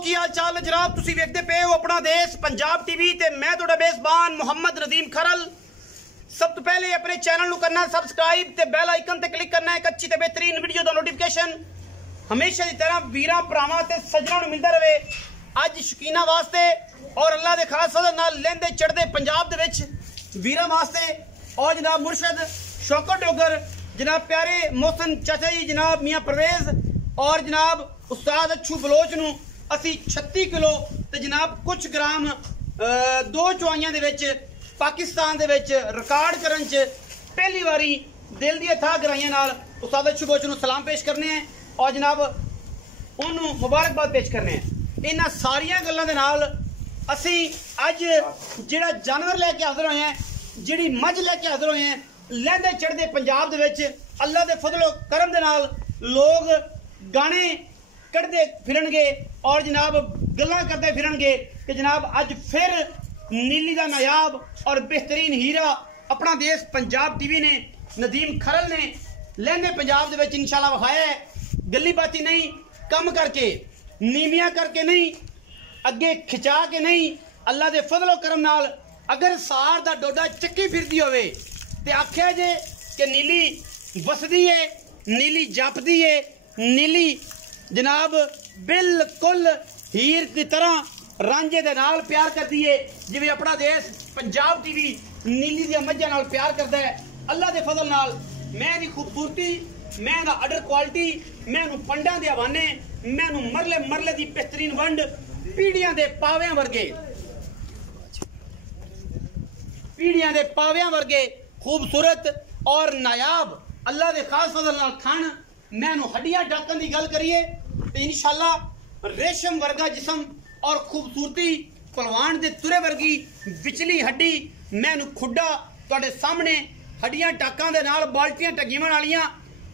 की हाल चाल है जनाब। तुसी वेखदे पे हो अपना देश पंजाब टीवी ते मैं तुहाडा मेजबान मोहम्मद नदीम खरल। सब तो पहले अपने चैनल करना सब्सक्राइब ते बेल आइकन ते क्लिक करना है। अच्छी ते बेहतरीन वीडियो का नोटिफिकेशन हमेशा की तरह वीरां भरावां ते सज्जनां नूं मिलदा रहे। अज शकीना वास्ते और अल्लाह दे खास फज़ल नाल लैंदे चढ़दे पंजाब दे विच वीरां वास्ते और जनाब मुर्शद शौकत डोगर, जनाब प्यारे मोहसन चाचा जी, जनाब मियाँ परवेज और जनाब उस्ताद अच्छू बलोच नूं असी 36 किलो ते जनाब कुछ ग्राम दो चुआइयां दे विच पाकिस्तान दे विच रिकॉर्ड करन च पहली बारी दिल दी था गराइयां नाल उस्ताद अच्छू बलोच नूं सलाम पेश करने हैं और जनाब उन्होंने मुबारकबाद पेश करने हैं। इन्हां सारियां गल्लां दे नाल असी अज जिहड़ा जानवर लैके हाज़र होए हैं, जिहड़ी मझ लैके हाज़र होए हैं, लैंदे चढ़दे पंजाब दे विच अल्लाह दे फजलो करम दे नाल लोग गाने कढ़दे फिरनगे और जनाब गल्लां करते फिरनगे कि जनाब अज फिर नीली का नायाब और बेहतरीन हीरा अपना देश पंजाब टीवी ने नदीम खरल ने लहंदे पंजाब दे विच इंशाल्लाह विखाया है। गली बाती नहीं, कम करके नीवियां करके नहीं, अगे खिंचा के नहीं, अल्लाह दे फजलो करम नाल अगर सार दा डोडा चक्की फिरदी होवे ते आख्या जे कि नीली वसदी है, नीली जापदी है, नीली जनाब बिल्कुल हीर की तरह रांझे दे नाल प्यार करती है जिवें अपना देश पंजाब टीवी नीली दी मज्जां नाल प्यार करता है। अल्लाह दे फजल नाल मैं दी खूबसूरती, मैं दा अडर क्वालिटी, मैं पंडां दे हवाने, मैं मरले मरले दी बेहतरीन वंड पीढ़ियां दे पावियां वर्गे, पीढ़ियां दे पावियां वर्गे खूबसूरत और नायाब अल्लाह दे खास फजल नाल खान मैं हड्डियां डाकन की गल करिए तो इंशाल्लाह रेशम वर्गा जिसम और खूबसूरती पलवान दे तुरे वर्गी विचली हड्डी मैं खुड्डा तुहाडे सामने हड्डियां डाकां दे नाल बाल्टियां टगीवन वालियां,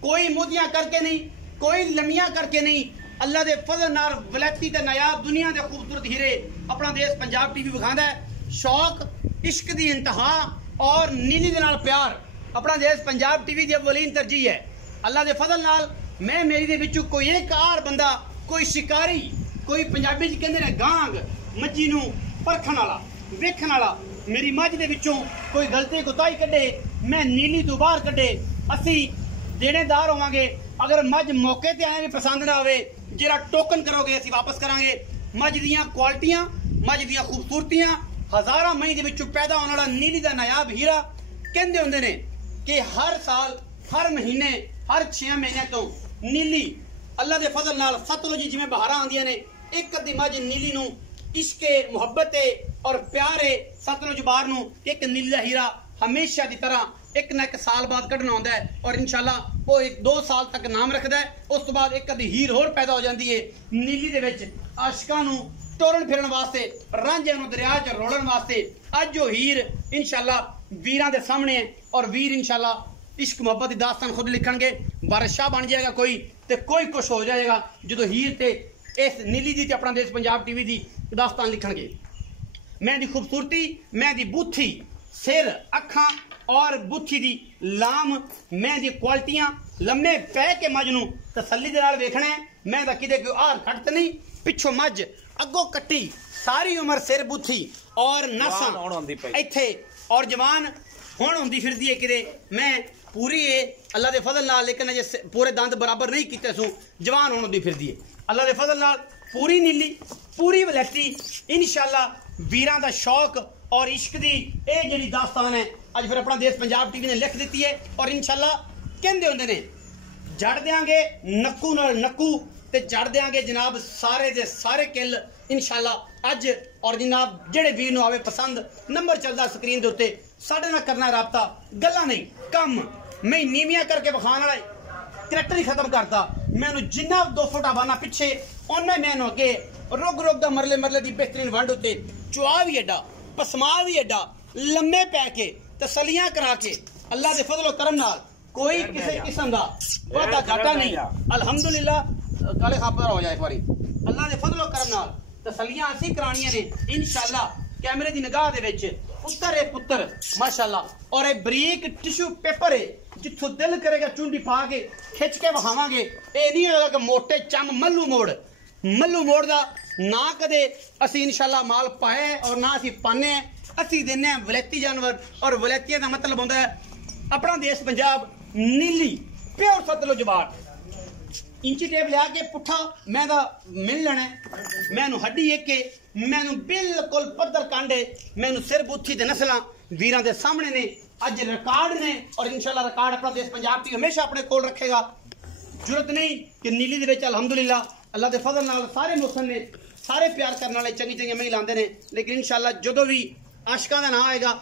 कोई मोदियां करके नहीं, कोई लमियां करके नहीं, अल्लाह दे फजल नाल वलैती ते नायाब दुनिया दे खूबसूरत हीरे अपना देश पंजाब टीवी विखांदा है। शौक इश्क दी इंतहा और नीली दे नाल प्यार अपना देश पंजाब टीवी दी अव्वलीन तरजीह है। अल्लाह दे फजल नाल मैं मेरी दे विचों कोई एक आर बंदा, कोई शिकारी, कोई पंजाबी च कहंदे ने गांग मज्जी नूं परखण वाला वेखण वाला, मेरी मझ दे विचों कोई गलती कोताही कढे, मैं नीली तो बाहर कढे, असी देनेदार होवांगे। अगर मझ मौके ते आए भी पसंद ना आवे, जिहड़ा टोकन करोगे असी वापस करांगे। मझ दियां क्वालिटियां, मझ दियां खूबसूरतियां, हज़ारां मई दे विचों पैदा होने वाला नीली दा नायाब हीरा कहंदे हुंदे ने कि हर साल, हर महीने, हर 6 महीने तो नीली अल्लाह दे फजल नाल सतलुज जिवें बहारां आंदियां ने, एक अद्धी मझ नीली नूं इश्के मुहब्बत और प्यारे सतलुज बार नूं एक नीली दा हीरा हमेशा की तरह एक ना एक साल बाद कढ़ना होंदा है और इंशाल्लाह वो 1-2 साल तक नाम रखदा है। उस तो बाद एक अद्धी हीर होर पैदा हो जाती है नीली दे विच आशिकां नूं टोरन फिरन वास्ते, रांझे नूं दरिया च रोलण वास्ते। अज वो हीर इंशाल्लाह वीरां दे सामने है और वीर इंशाल्लाह इश्क मोहब्बत की दास्तान खुद लिखणगे। बादशाह बन जाएगा कोई तो कोई कुछ हो जाएगा जो हीर ते इस नीली दी अपना देश पंजाब टीवी की दास्तान लिखणगे। मैं दी खूबसूरती, मैं दी बूथी, सिर, अखां और बूथी दी लाम, मैं दी क्वालिटियां लम्मे पै के मझ नूं तसल्ली दे नाल वेखना है। मैं दा किते कोई हार खट नहीं, पिछों मझ अगों कट्टी, सारी उम्र सिर बूथी और नसां इत्थे और जवान हुण हुंदी फिरदी है किते। मैं पूरी है अल्लाह दे फजल नाल, लेकिन अजे पूरे दंद बराबर नहीं कीते सू, जवान हुण हुंदी फिरदी है अल्लाह दे फजल नाल। पूरी नीली, पूरी वलैती इंशाल्लाह वीरां दा शौक और इश्क दी ये जिहड़ी दास्तान है अज फिर अपना देश पंजाब टीवी ने लिख दी है और इंशाल्लाह कहंदे हुंदे ने जड़ देंगे नक्कू नाल नक्कू ते जड़ देंगे जनाब सारे दे सारे किल इंशाल्लाह अज। और जनाब जेड़े वीर नूं आवे पसंद, नंबर चलदा स्क्रीन दे उत्ते, साडे नाल करना राबता, गल्लां नहीं कम। मैं नीवियां करके विखाण वाला करैक्टर ही खत्म करता। मैनू जिन्ना 2 फुट आवाना पिछे उन्ना मैनू अगे रुग रुग दा मरले मरले दी बेहतरीन वंड उत्ते चुआ भी एडा, पसमा भी एडा, लम्मे पै के तसलियां करा के अल्लाह दे फजलो करम नाल कोई किसी किस्म का वादा घाटा नहीं। अल्हम्दुलिल्लाह काले खापर हो जाए एक बारी अल्लाह दे फजलो करम नाल तसलियां असी करानियां ने इंशाल्लाह। कैमरे की निगाह दे विच पुत्तर है पुत्तर माशाल्लाह और एक बरीक टिश्यू पेपर है जिथों दिल करेगा चुंडी पा के खिंच के विखावांगे। ये नहीं होगा कि मोटे चम मल्लू मोड़ दा ना कदे असी इंशाल्लाह माल पाए और ना असी पाने असी देने वलैती जानवर और वलैतियां का मतलब होता है अपना देश पंजाब नीली प्योर सतलुज बाट इंची टेप लिया के पुट्ठा मैं मिल लेना मैनू हड्डी एक के मैनू बिल्कुल पद्धर कांडे मैनू सिर बुत्थी ते नस्लां वीरां दे सामने ने अज रिकॉर्ड ने और इंशाल्लाह रिकॉर्ड अपना देश पंजाब की हमेशा अपने कोल रखेगा। जरूरत नहीं कि नीली दे विच अल्हम्दुलिल्लाह अल्लाह दे फजल नाल सारे मुसन ने सारे प्यार करने वाले चंगी चंगी मई लांदे ने लेकिन इंशाल्लाह जदों भी आशिकां दा नाम आएगा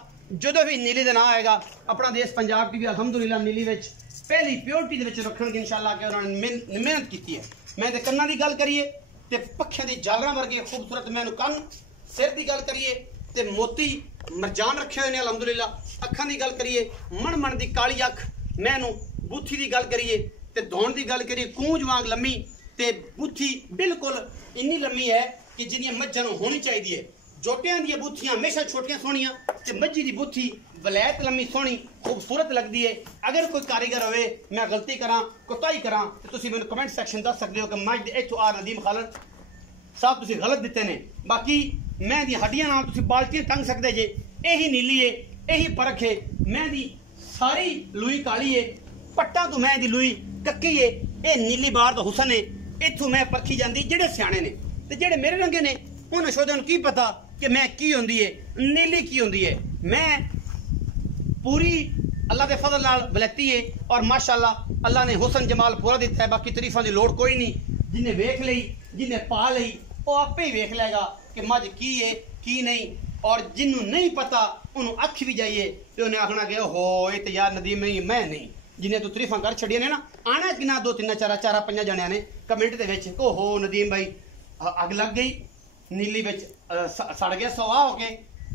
जदों भी नीली दा नाम आएगा अपना देश पंजाब की भी अल्हम्दुलिल्लाह नीली विच पहली प्योरिटी दे विच रखण की इंशाल्लाह के उन्होंने मेहनत की है। मैं ते कन्नां दी गल करिए ते पक्खियां दी जालरां वर्गे खूबसूरत मैनू कन्न सिर दी गल करिए ते मोती मरजान रखे हुए ने अल्हम्दुलिल्लाह अखां दी गल करिए मन मन दी काली अख मैनू बूथी दी गल करिए ते दौड़ दी गल करिए कूंज वांग लम्मी ते बूथी बिल्कुल इन्नी लम्मी है कि जिन्नियां मज्झां नूं होनी चाहिए है। जोटियां दी बूथियां हमेशा छोटियां सोहणियां ते मज्झी दी बूथी वलैत लम्मी सोहनी खूबसूरत लगती है। अगर कोई कारीगर होवे मैं गलती करा कोताही करा तो तुसीं मैनूं कमेंट सैक्शन दस सकते हो कि मज HOR नदीम खालद साहब तुसीं गलत दिते ने। बाकी मैं दी हड्डियां नाल तुसीं बाल्टियां टंग सकते जे यही नीली है यही फर्क है। मैं दी सारी लुई काली है पट्टा तो मैं दी लुई कक्की है ये नीली बार दा हुसन है इत्थों मैं परखी जाती जेडे सियाणे ने ते जेडे मेरे रंगे ने उन्हें शोधन की पता कि मैं की होंदी है नीली की होंदी है। मैं पूरी अल्लाह के फजल नाल वलैती है और माशाअल्लाह अल्लाह ने हुसन जमाल पूरा दिता है। बाकी तरीफा की लोड़ कोई नहीं जिन्हें वेख ली जिन्हें पा ली वो आपे ही वेख लेगा कि मज की है की नहीं और जिन्हों नहीं पता उन्होंने अख भी जाइए तो उन्हें आखना कि हो ये तो यार नदीम नहीं मैं नहीं जिन्हें तू तरीफा कर छड़िया ने ना आना कि ना 2 3 4 4 5 जणिया ने कमेंट दे विच ओ हो नदीम भाई अग लग गई नीली विच सड़ गया सवा हो के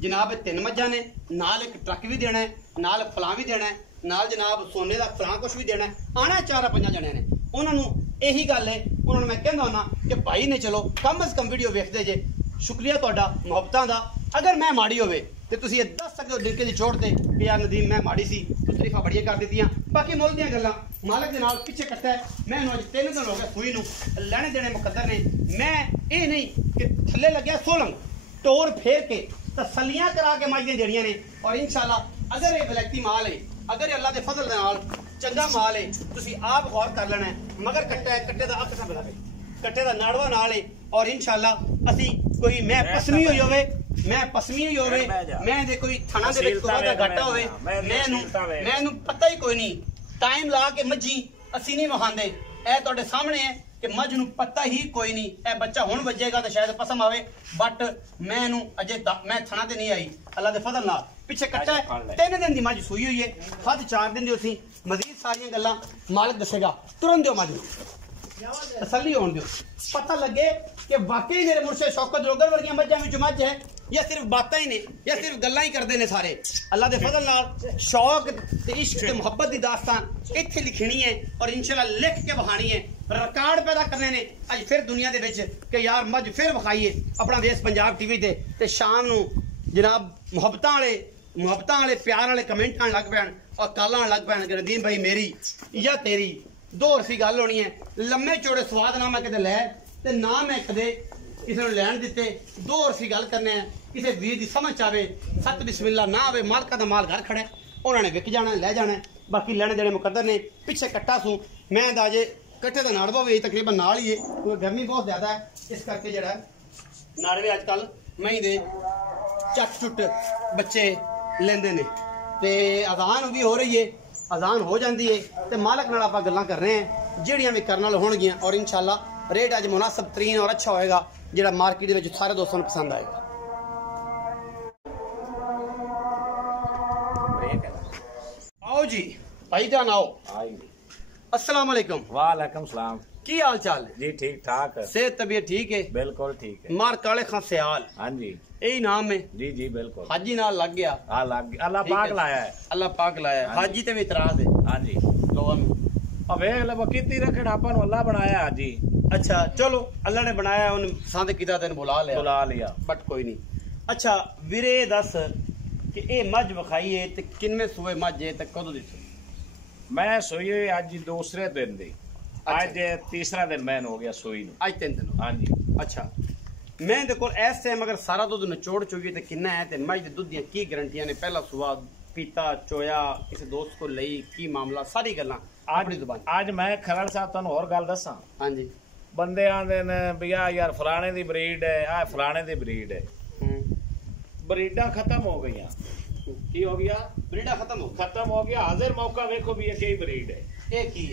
जनाब 3 मज्जां ने नाल एक ट्रक भी देना है नाल फलां भी देना है नाल जनाब सोने का फलां कुछ भी देना है आना 4 5 जणिया ने उन्होंने यही गल है उन्होंने मैं कहना होना कि भाई ने चलो कम अज कम वीडियो वेखते जे शुक्रिया तुहाडा मुहब्बतां दा। अगर मैं माड़ी होवे ते तुसीं ये दस सकते हो दिलके दी छोड़ ते कि यार नदीम मैं माड़ी सी तू तरीफा बड़ियां कर दित्तियां बाकी मुल दियां गल्लां मालक दे नाल पिछे कट्टा है। मैं अज 3 दिन हो गए सूई नूं लैणे देने मुकद्दर ने मैं ये नहीं कि थल्ले लग्या सोलंग टोर फेर के तसल्लियां करा के मजदियां देनियां ने और इंशाल्लाह अगर ये वलैती माल है अगर अल्लाह के फजल दे नाल चंगा माल है तुसीं आप गौर कर लेना है मगर कट्टा है कट्टे दा अख ना बना कट्टे दा नाड़वा नाल है और इंशाल्लाह असी कोई मैं पसमी होई होवे मैं पसमी होई होवे मैं दे कोई थाना दे विच कोई घाटा होवे मैनू पता ही कोई नहीं टाइम ला के मज्जी असी नहीं वखांदे ए तुहाडे सामने है कि मझ नूं पता ही कोई नहीं ए बच्चा हुण वजेगा तो शायद पसम आवे बट मैनू अजे मैं थाना ते नहीं आई अल्लाह दे फजल नाल पिछे कट्टा है 3 दिन दी मझ सूई हुई है हद 4 दिन दी उसी मजीद सारियां गल्लां मालिक दसेगा तुरंत दिओ मझ तसल्ली होने दो पता लगे कि वाकई मेरे मुर्शिद शौकत जोगर वर्गियां मज्जां विच मझ है या सिर्फ बातें ही ने या सिर्फ गल्लां ही करते हैं सारे। अल्लाह दे फजल नाल शौक ते इश्क ते मुहब्बत दी दास्तान इत्थे लिखनी है और इंशाल्लाह लिख के बखानी है रिकॉर्ड पैदा करने ने अज फिर दुनिया दे विच कि यार मझ फिर विखाइए अपना देश पंजाब टीवी ते शाम नूं जनाब मुहब्बतां वाले प्यार वाले कमेंट आने लग पैन और कल आने लग पैन कि नदीम भाई मेरी या तेरी 2 रसी गल होनी है लम्मे चौड़े स्वाद ना मैं कदे लै ते ना मैं कदे किसी ने लैन दिते 2 रसी गल करने किसी वीर की समझ आवे सत बिस्मिल्ला ना आवे मालका दा माल घर खड़ा उन्होंने विक जाना लै जाना बाकी लेने देने मुकद्दर ने पिछे कट्टा सू मैं अजे कट्टे का नाड़वा भी तकरीबन नाल ही है क्योंकि गर्मी बहुत ज्यादा है इस करके जरा नाड़वे अजकल मई दे चट चुट बच्चे लेंदे ने ते अजान भी हो रही है अजान हो जाती है तो मालक नाल आपां गल्लां कर रहे हैं जिहड़ियां भी करन वाले होणगियां और इंशाल्लाह रेट अज मुनासिब तरीन और अच्छा होएगा जिहड़ा मार्केट में सारे दोस्तों को पसंद आएगा। आओ जी भाई जान आओ अस्सलाम वालेकुम। वालेकुम सलाम की हाल चाल है जी ठीक ठाक सेहत तबीयत ठीक है बिल्कुल ठीक है मार काले खां सयाल हाँ जी यही नाम है जी जी बिल्कुल हाजी नाल लग गया हाँ लग गया अल्लाह पाक लाया है अल्लाह पाक लाया है हाजी ते भी इतराज है हाँ जी लोगों में अब लब कितनी रखड़ अपन अल्लाह बनाया हाजी अच्छा चलो अल्लाह ने बनाया उन पसंद किया तेन बुला लिया बट कोई नहीं। अच्छा वीरे दस कि ये मझ विखाई है ते किनवे सूए मझ है ते कदों दी मैं सोई अज दूसरे दिन दी आज तीसरा दिन मैन हो गया सोई नूं आज 3 दिन हाँ जी। अच्छा मैं दे कोल इस टाइम अगर सारा दुध निचोड़ चुकी तो किन्ना है ते मज दे दुध दियां की गारंटियां ने पहला सुआ पीता चोया किसी दोस्त को लई की मामला सारी गल्लां अपनी जुबान आज मैं खरड़ साहब तुहानू होर गल दसां हां जी बंदे आंदे ने भी आ यार फलाने दी ब्रीड है आ फलाने दी ब्रीड है ब्रीडां खत्म हो गईयां की हो गया ब्रीडा खत्म हो गया हाजिर मौका देखो भी ये कई ब्रीड है ये की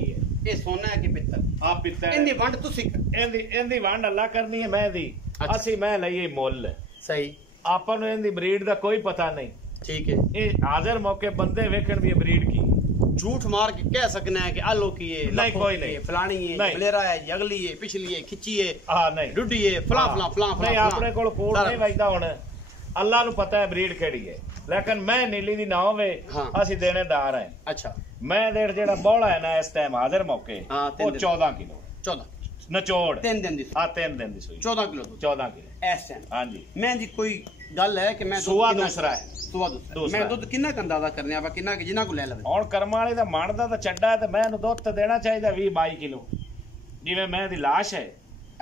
है ये सोना है कि पित्तल आ पित्तल इंदी वंड तुसी इंदी वंड अल्लाह करनी है मैं दी ਅਸੀਂ मैं लईए मुੱਲ सही ਆਪਾਂ ਨੂੰ ਇਹਦੀ ਬਰੀਡ ਦਾ ਕੋਈ ਪਤਾ ਨਹੀਂ ठीक है ਇਹ ਹਾਜ਼ਰ ਮੌਕੇ ਬੰਦੇ ਵੇਖਣ ਵੀ ਬਰੀਡ ਕੀ झूठ मार के कह सकना है कि आलो की है नहीं कोई नहीं फलानी है बलेरा है अगली है पिछली है खिची है हां नहीं डुडी है फला फला फला नहीं अपने कोल कोड नहीं वजदा हुन अल्लाह ਨੂੰ पता है ब्रीड केड़ी है लेकिन मैं नीली दी ना होवे ਅਸੀਂ ਦੇਣੇਦਾਰ ਹੈ अच्छा मैं रेट जेड़ा बौला है ना इस टाइम हाजिर मौके वो 14 किलो 14 नचोड़ 3 दिन दी हां 3 दिन दी सूई 14 किलो 14 किलो इस टाइम हां जी मैं दी कोई गल है कि मैं सुआ दूसरा है सुआ दूसरा मैं दुध कितना अंदाजा करने आवा कितना कि जिना को ले लवे ਹੁਣ ਕਰਮ ਵਾਲੇ ਦਾ ਮਣ ਦਾ ਤਾਂ ਚੱਡਾ ਹੈ ਤੇ ਮੈਂ ਇਹਨੂੰ ਦੁੱਧ ਤੇ ਦੇਣਾ ਚਾਹੀਦਾ 20 22 ਕਿਲੋ ਜਿਵੇਂ ਮੈਂ ਦੀ ਲਾਸ਼ ਹੈ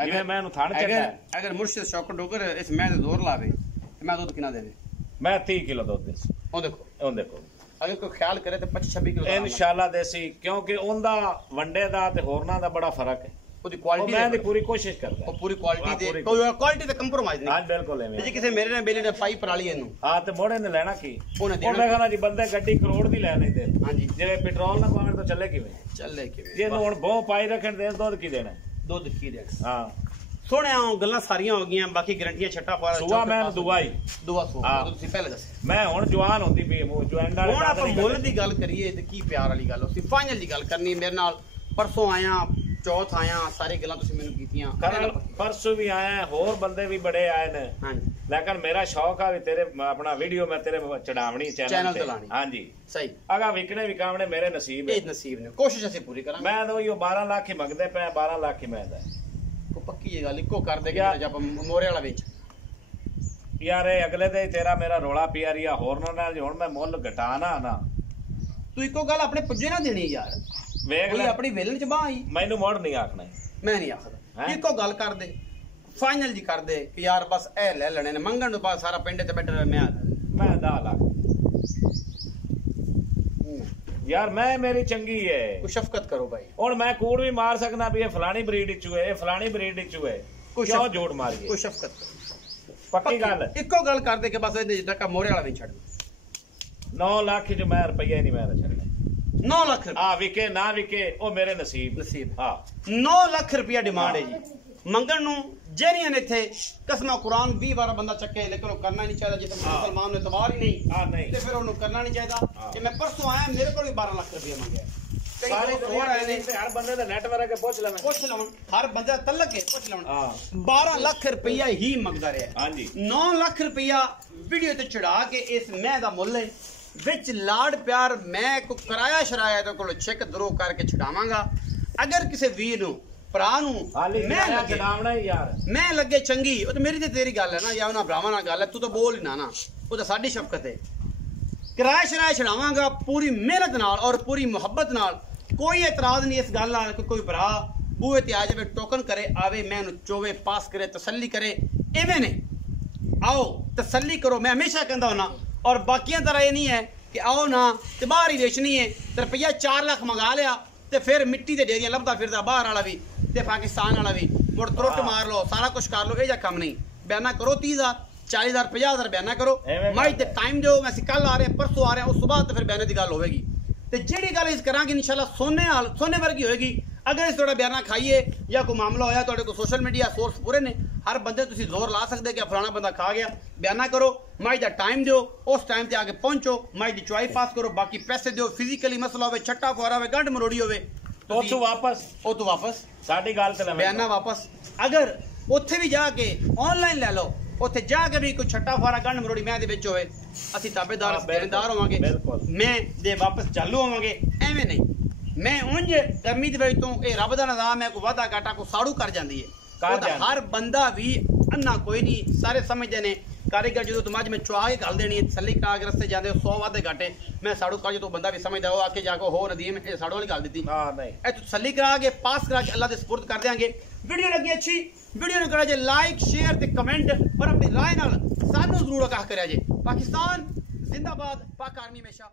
ਜਿਵੇਂ ਮੈਂ ਇਹਨੂੰ ਥਣ ਚੱਡਾ अगर मुर्शिद शौकत डोगर इस मैं दे जोर लावे तो मैं दुध कितना देवे मैं 30 किलो दुध दे ओ देखो अगर कोई ख्याल करे तो 25 26 किलो इंशाल्लाह देसी क्योंकि उनदा वंडे दा ते होरना दा बड़ा फर्क है ਉਹਦੀ ਕੁਆਲਿਟੀ ਮੈਂ ਦੀ ਪੂਰੀ ਕੋਸ਼ਿਸ਼ ਕਰਦਾ ਉਹ ਪੂਰੀ ਕੁਆਲਿਟੀ ਦੇ ਕੋਈ ਕੁਆਲਿਟੀ ਤੇ ਕੰਪਰੋਮਾਈਜ਼ ਨਹੀਂ ਹਾਂ ਬਿਲਕੁਲ ਐਵੇਂ ਜੇ ਕਿਸੇ ਮੇਰੇ ਨਾਲ ਬੇਲੇ ਨੇ ਪਾਈ ਪਰਾਲੀ ਇਹਨੂੰ ਹਾਂ ਤੇ ਮੋੜੇ ਨੇ ਲੈਣਾ ਕੀ ਉਹਨੇ ਦੇਣਾ ਉਹਨੇ ਕਹਣਾ ਜੀ ਬੰਦੇ ਗੱਡੀ ਕਰੋੜ ਦੀ ਲੈ ਲੈਂਦੇ ਹਾਂਜੀ ਜਿਵੇਂ ਪੈਟਰੋਲ ਨਾ ਪਾਵਣ ਤਾਂ ਚੱਲੇ ਕਿਵੇਂ ਜੇ ਹੁਣ ਬਹੁ ਪਾਈ ਰੱਖਣ ਦੇ ਦੁੱਧ ਕੀ ਦੇਣਾ ਦੁੱਧ ਕੀ ਦੇਣਾ ਹਾਂ ਸੋਹਣਿਆ ਗੱਲਾਂ ਸਾਰੀਆਂ ਹੋ ਗਈਆਂ ਬਾਕੀ ਗਰੰਟੀਆਂ ਛੱਟਾ ਪਾ ਸੁਆ ਮੈਂ ਦੁਆਈ ਦੁਆ ਸੁਆ ਤੁਸੀਂ ਪਹਿਲੇ ਦੱਸਿਆ ਮੈਂ ਹੁਣ ਜਵਾਨ ਹੁੰਦੀ ਪਈ ਮੂੰਹ ਜੁਆਇੰਟ ਵਾਲੇ ਹੁਣ ਆਪਾਂ ਮੁੱਲ ਦੀ ਗੱਲ ਕਰੀਏ ਤੇ ਕੀ ਪਿਆਰ ਵਾਲੀ ਗੱਲ ਅਸੀਂ ਫਾਈਨਲ ਦੀ ਗੱਲ ਕਰਨੀ ਮੇਰੇ ਨਾਲ ਪਰਸੋਂ ਆਇਆ चौथ आया सारी गल्लां तुसीं मैनूं कीतियां परसों भी आया होर बंदे भी बड़े आए ने हां जी लेकिन मेरा शौक है तेरे अपना वीडियो मैं तेरे चढ़ावनी चैनल पे लानी हां जी सही अगा विकने विकावने मेरे नसीब है नसीब ने कोशिश ਅਸੀਂ पूरी ਕਰਾਂਗੇ मैं तो यो 12 लाख ही मंगदे पे 12 लाख ही मैं दा को पक्की ये गल इको कर दे कि जब मोरे वाला बेच यार अगले दे तेरा मेरा रोला पिया रिया होर ना हुन मैं मुੱਲ घटाना ना तू इको गल अपने पुज्जे ना देनी यार ਵੇਖ ਲੈ ਆਪਣੀ ਵੇਲਣ ਚ ਬਾਹ ਆਈ ਮੈਨੂੰ ਮੋੜ ਨਹੀਂ ਆਖਣਾ ਮੈਂ ਨਹੀਂ ਆਖਦਾ ਇੱਕੋ ਗੱਲ ਕਰ ਦੇ ਫਾਈਨਲ ਜੀ ਕਰ ਦੇ ਕਿ ਯਾਰ ਬਸ ਇਹ ਲੈ ਲੈਣੇ ਨੇ ਮੰਗਣ ਤੋਂ ਬਾਅਦ ਸਾਰਾ ਪਿੰਡ ਤੇ ਬੈਠਾ ਮੈਂ 10 ਲੱਖ यार मैं मेरी चंगी है कुछ शफकत करो भाई और मैं कूड़ भी मार सकना भी ये फलानी ब्रीड इचू है फलानी ब्रीड इचू है क्यों जोड़ मारिए कुछ शफकत करो पक्की गल इको गल कर दे के बस इहदे तक मोरे वाला नहीं छड़ 9 लाख जो मैं रुपया नहीं मैं छड़ना 9 लाख हां विके ना विके ओ मेरे नसीब हां 9 लाख रुपया डिमांड है जी मंगण नु जेरियां ने थे कसमा कुरान 20 बार बंदा चक्के लेकिन करना नहीं चाहिए जिस मुसलमान ने तवार ही नहीं हां नहीं ते फिर उन्होंने करना नहीं चाहिए कि मैं परसों आया मेरे को भी 12 लाख रुपया मांगे सारे और आए ने हर बंदे दा नेटवर्क है पूछ लवन हर बंदा तलक है पूछ लवन हां 12 लाख रुपया ही मंगदा रहा हां जी 9 लाख रुपया वीडियो ते चढ़ा के इस मैं दा मुੱਲ है विच लाड प्यार मैं को कराया शराया तो को चेक दरो करके छडावांगा अगर किसी वीर नु भरा नु मैं लगे छडावना यार मैं लगे चंगी ओ तो मेरी ते तेरी गल है ना या ना भरावां नाल गल है तू तो बोल ही ना ओ तो साडी शफकत है कराया शराया छडावांगा पूरी मेहनत नाल और पूरी मोहब्बत नाल कोई एतराज नहीं इस गल नाल कोई भरा बूहे ते आ जावे टोकन करे आवे मैं नु चोवे पास करे तसल्ली करे एवें नहीं आओ तसल्ली करो मैं हमेशा कहंदा हुना और बाकियां तरह ये नहीं है कि आओ ना ते बाहर ही बेचनी है ते रुपया 4 लाख मंगा लिया ते फिर मिट्टी दे डेरियां लभदा फिरदा बाहर वाला भी ते पाकिस्तान वाला भी मुड़ त्रुट मार लो सारा कुछ कर लो ये कम नहीं बयाना करो 30,000 40,000 50,000 बयाना करो माई ते टाइम दो मैं कल आ रहे परसों आ रहे उस बाद तो फिर बयाने की गल होगी ते जेड़ी गल इस करांगे इंशाल्लाह सोने वर्गी होएगी अगर इस थोड़ा बयाना खाइए या कोई मामला होया तो को सोशल मीडिया सोर्स पूरे ने हर बंदे तुसी जोर ला सकते कि फलाना बंदा खा गया बयाना करो माई दा टाइम दो उस टाइम ते आगे पहुंचो माई दी चुआई पास करो बाकी पैसे दो फिजिकली मसला होवे छट्टा फुआरा होवे गंढ मरोड़ी होवे तो वापस साडी गल ते बयाना वापस अगर उत्थे भी जाके ऑनलाइन ले लो उत्थे जाके भी कोई छट्टा फुआरा गंढ मरोड़ी मैं दे विच होवे असि ताबेदार देनेदार होवांगे मैं दे वापस चालू होवांगे एवें नहीं मैं उंज गर्मी दे विच तो ए रब दा निज़ाम है को वादा घाटा को साड़ू कर जांदी है हर बंदा भी अन्ना कोई नहीं सारे समझदे ने कारीगर जो तुम अज मैं चुआ के गल देनी है तसल्ली करा के रस्ते जांदे 100 वादे घाटे मैं साड़ू कर जो तो बंदा भी समझदा हो आके जाके हो नदीम ए साड़ू वाली गल दित्ती हां नहीं ए तू तसल्ली करा के पास करा के अल्लाह दे सुपुर्द कर देंगे वीडियो लगी अच्छी वीडियो करा जे लाइक शेयर ते कमेंट और अपनी राय नाल सानू जरूर आगाह करा जे। पाकिस्तान जिंदाबाद, पाक आर्मी हमेशा